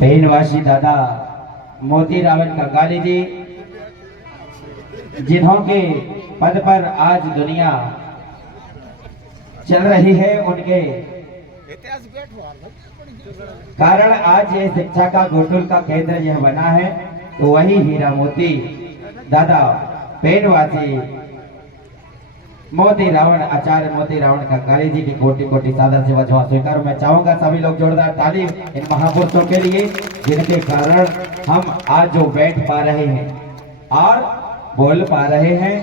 पेनवासी दादा मोती रावण कंगाली जी, जिन्हों के पद पर आज दुनिया चल रही है, उनके कारण आज ये शिक्षा का घोटुल का केंद्र यह बना है। तो वही हीरा मोती दादा पेनवासी मोती रावण आचार्य मोती रावण कंगाली जी की कोटि कोटि सादर से वजह स्वीकार। मैं चाहूंगा सभी लोग जोरदार ताली इन महापुरुषों के लिए, जिनके कारण हम आज जो बैठ पा रहे हैं और बोल पा रहे हैं।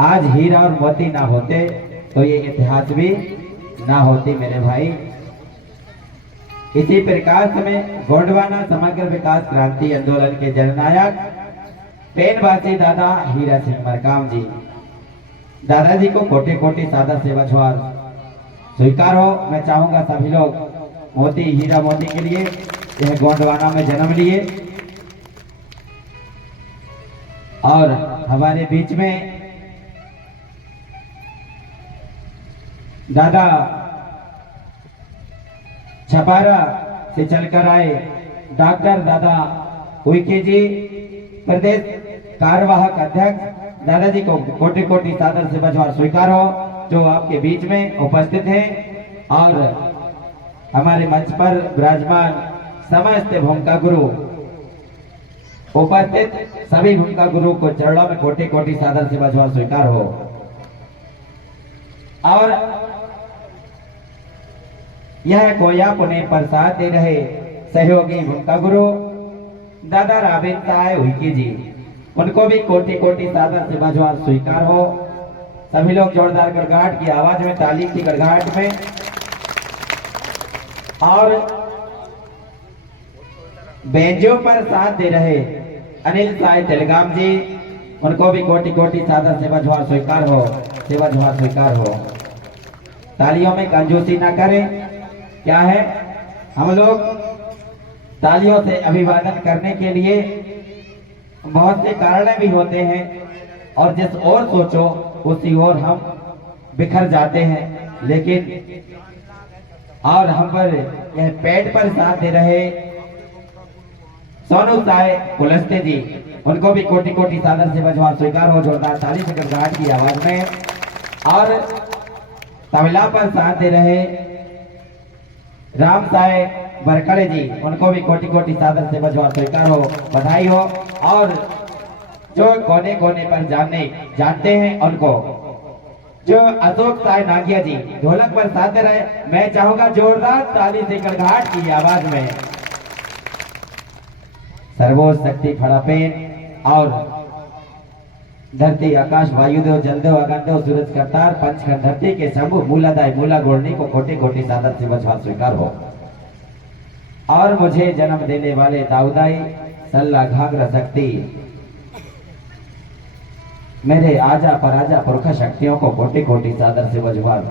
आज हीरा और मोती ना होते तो ये इतिहास भी ना होती मेरे भाई। इसी प्रकार में गोंडवाना समग्र विकास क्रांति आंदोलन के जननायक पेनवासी दादा हीरा सिंह मरकाम जी, दादाजी को कोटि कोटि सादर सेवा जोहार स्वीकार हो। मैं चाहूंगा सभी लोग मोती हीरा मोती के लिए यह गोंडवाना में जन्म लिए और हमारे बीच में दादा छपारा से चलकर आए डॉक्टर दादा उइके जी, प्रदेश कार्यवाहक अध्यक्ष, दादाजी को कोटि कोटि सादर से बजवार स्वीकार हो, जो आपके बीच में उपस्थित हैं। और हमारे मंच पर विराजमान समस्त भूमिका गुरु उपस्थित सभी भूमिका गुरु को चरणों में कोटि कोटि सादर से बजवार स्वीकार हो। और यह कोया पुणे प्रसाद दे रहे सहयोगी भूमिका गुरु दादा राबिन साहब उइके जी, उनको भी कोटि कोटि सादर से बजवार स्वीकार हो। सभी लोग जोरदार गड़गड़ाहट की आवाज में, ताली की गड़गड़ाहट में। और बेंजो पर साथ दे रहे अनिल साई तेलगाम जी, उनको भी कोटि कोटि सादर से बजवार स्वीकार हो, सेवा जोहार स्वीकार हो। तालियों में कंजूसी ना करें। क्या है, हम लोग तालियों से अभिवादन करने के लिए बहुत से कारण भी होते हैं, और जिस ओर सोचो उसी ओर हम बिखर जाते हैं। लेकिन और हम पर यह पेट पर साथ दे रहे सोनू साय कुलस्ते जी, उनको भी कोटि कोटि सादर से बजवार स्वीकार हो, जोरदार ताली से गड़गड़ाहट की आवाज में। और तबला पर साथ दे रहे राम साय बरकड़े जी, उनको भी कोटि कोटि सादर से बजवार स्वीकार हो, बधाई हो। और जो कोने कोने पर जानते हैं उनको, जो अशोक साय नागिया जी ढोलक पर साथ दे रहे, मैं चाहूंगा जोरदार ताली से गड़गड़ाहट की आवाज में। सर्वोच्च शक्ति फड़ापेन और धरती आकाश वायुदेव जलदेव अगनदेव सूरज करतार पंचखंड धरती के शंभु मूलादाय मूला गोड़नी को कोटि कोटि सादर से बजवार स्वीकार हो। और मुझे जन्म देने वाले दाऊदाई सल्ला घाघरा शक्ति, मेरे आजा पराजा पुरख शक्तियों को कोटि कोटि सादर से बजवार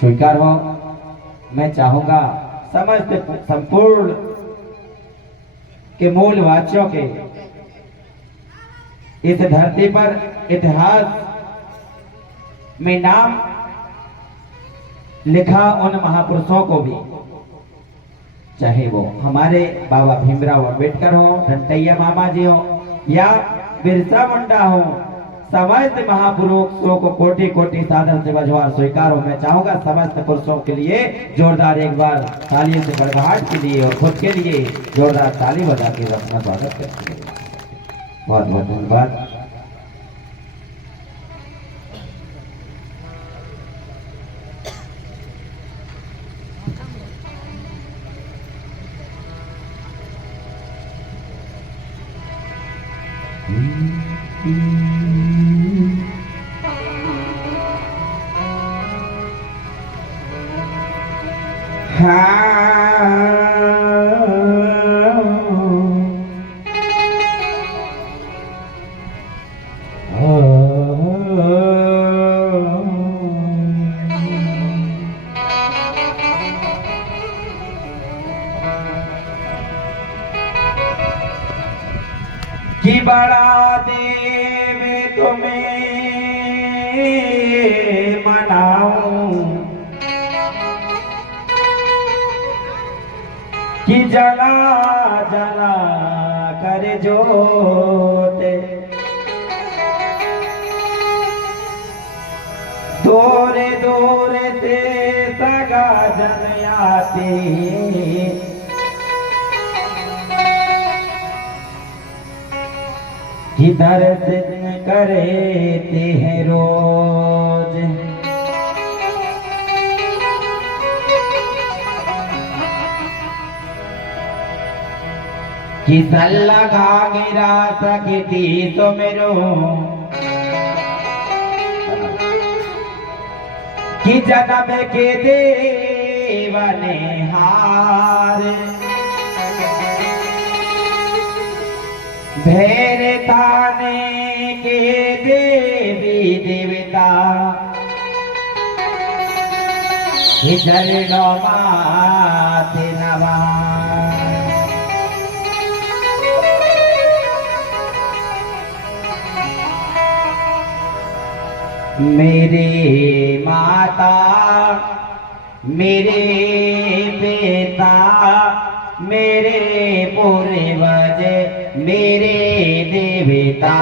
स्वीकार हो। मैं चाहूंगा समस्त संपूर्ण के मूल वाचियों के इस धरती पर इतिहास में नाम लिखा उन महापुरुषों को भी, चाहे वो हमारे बाबा भीमराव अम्बेडकर हो, रंटैया मामा जी हो या बिरसा मुंडा हो, समस्त महापुरुषों को कोटि कोटि सादर से बजवार स्वीकार हो। मैं चाहूंगा समस्त पुरुषों के लिए जोरदार एक बार तालियों से गड़गड़ाहट के लिए और खुद के लिए जोरदार ताली बजा के अपना स्वागत करते हैं। बहुत बहुत धन्यवाद। कि बड़ा देव तुम्हें मनाऊं, कि जला जला कर जोत दूरे दूरे से सगा जन आते कि दर्शन करते हैं रोज कि लगा गिरा सकती तो मेरो कि जन्म के देवने हार भैर ताने के देवी देवता चरणों माथे नवा मेरे माता मेरे पिता मेरे पूर्वज मेरे देवता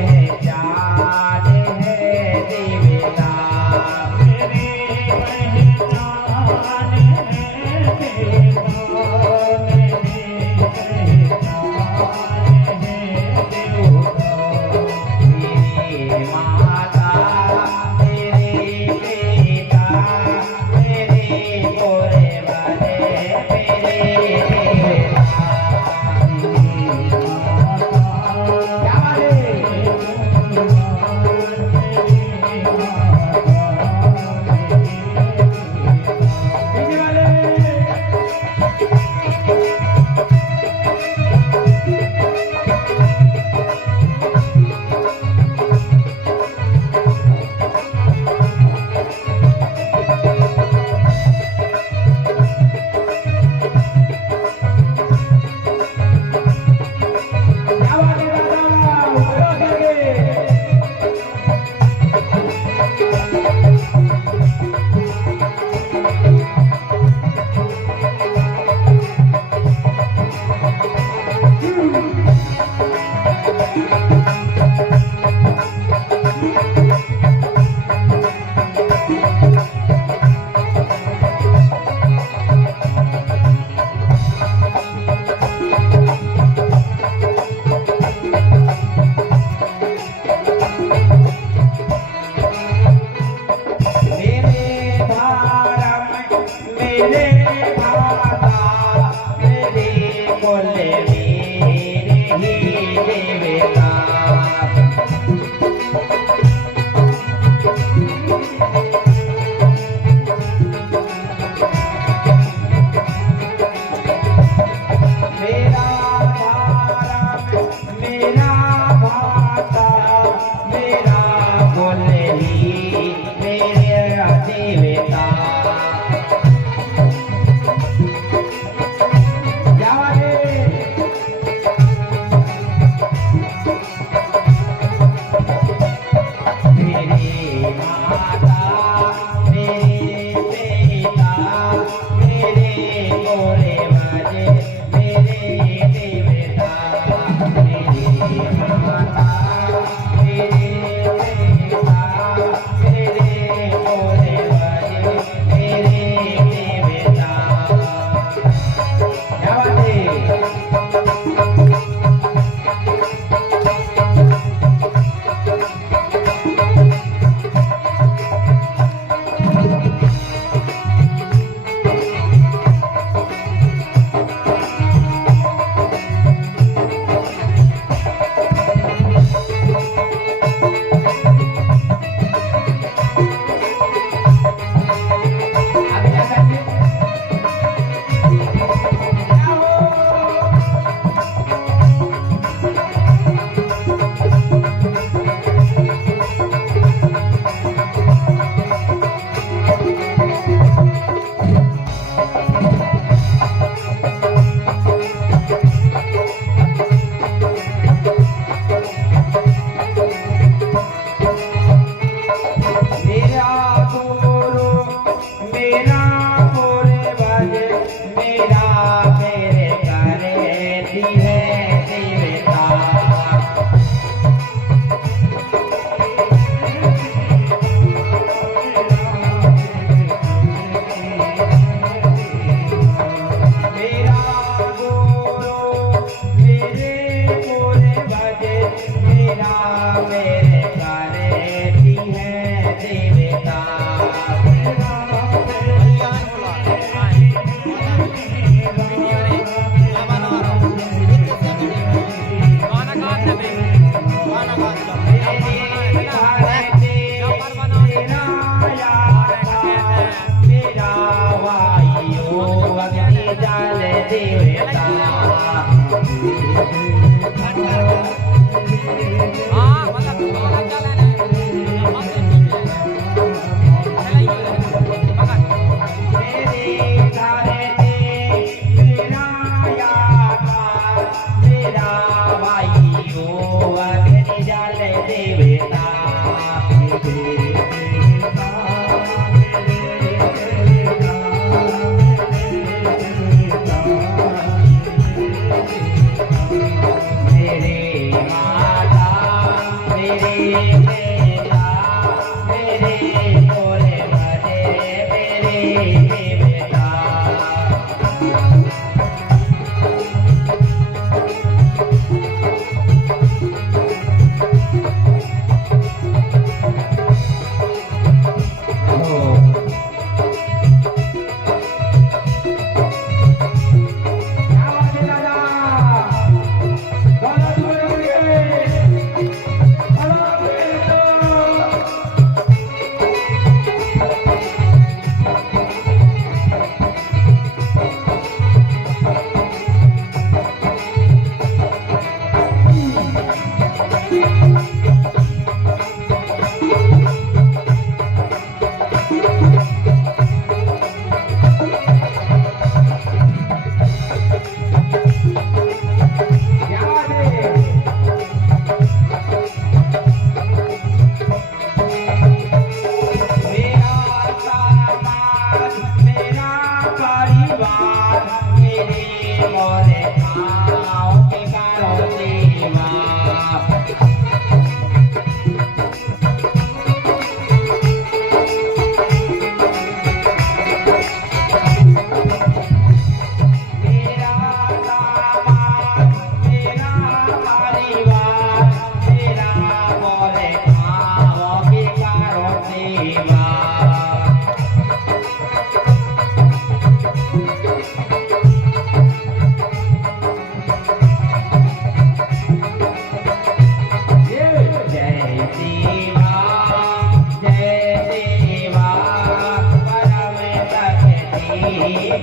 पहचान है देवता मेरे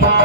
Bye.